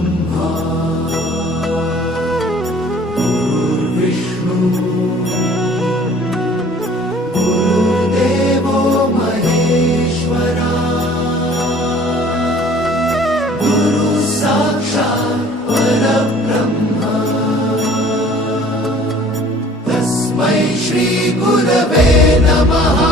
ब्रह्मा गुरुर्विष्णु गुरुर्देवो महेश्वरा गुरु साक्षात् परब्रह्म तस्मै श्री गुरवे नमः।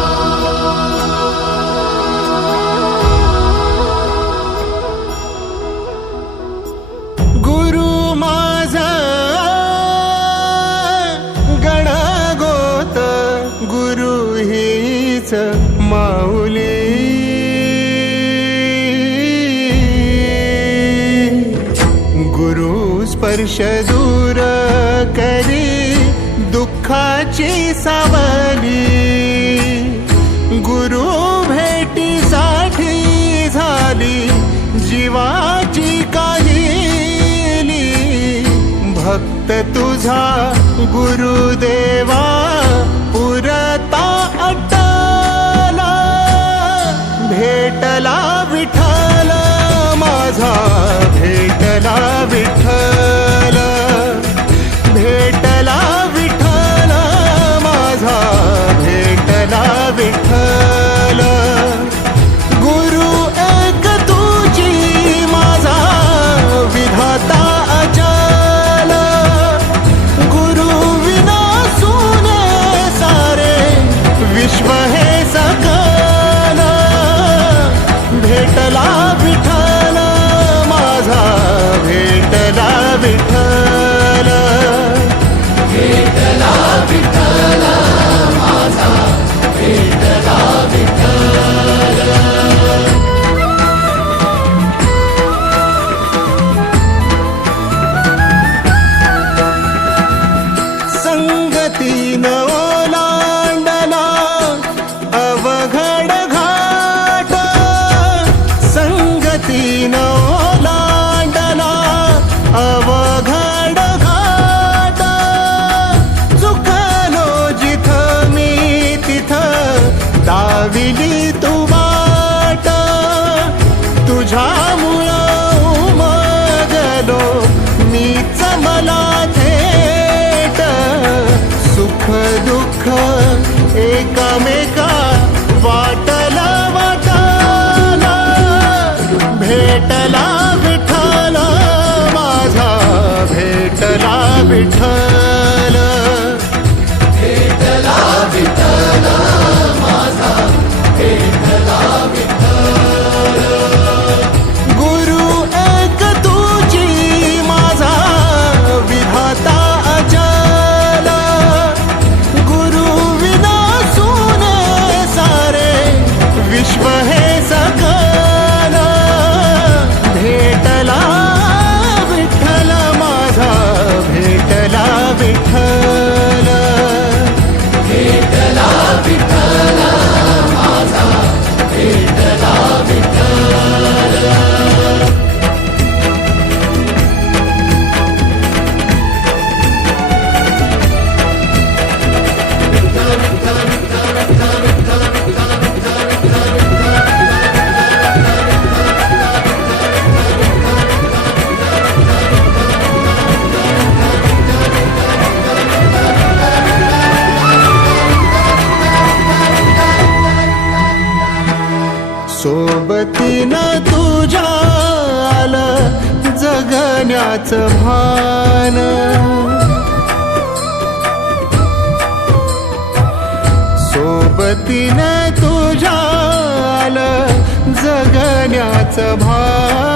माऊली गुरु स्पर्श दूर करी दुःखाची सावली गुरु भेटीसाठी झाली जीवाची काहिली भक्त तुझा गुरुदेवा पुरता भेटला विठ्ठल माझा भेटला विठ्ठल भेटला विठ्ठल माझा भेटला विठ्ठल गुरु एक तुझी माझा विधाता अचल गुरु विना सुने सारे विश्व हे सकल भेटला विठ्ठल माझा भेटला विठ्ठल भेटला विठ्ठल माझा भेटला विठ्ठल। संगतीन ओलांडला अवघड घाट संगतीन ओलांडला अवघड घाट चुकलो जिथं मी तिथं दाविली तू वाट तुझ्यामुळं उमगलो मीच मला थेट सुख दुःख एकामेका वाटला वाटला भेटला विठ्ठल माझा भेटला विठ्ठल भेटला विठ्ठल माझा भेटला विठ्ठल गुरु एक तुझी माझा विधाता अचल गुरु विना सुने सारे विश्व हे सकल भेटला विठ्ठल माझा भेटला विठ्ठल भेटला विठ्ठल माझा भेटला विठ्ठल। सोबतीनं तुझ्या आलं जगण्याचं भान सोबतीनं तुझ्या आलं जगण्याचं भान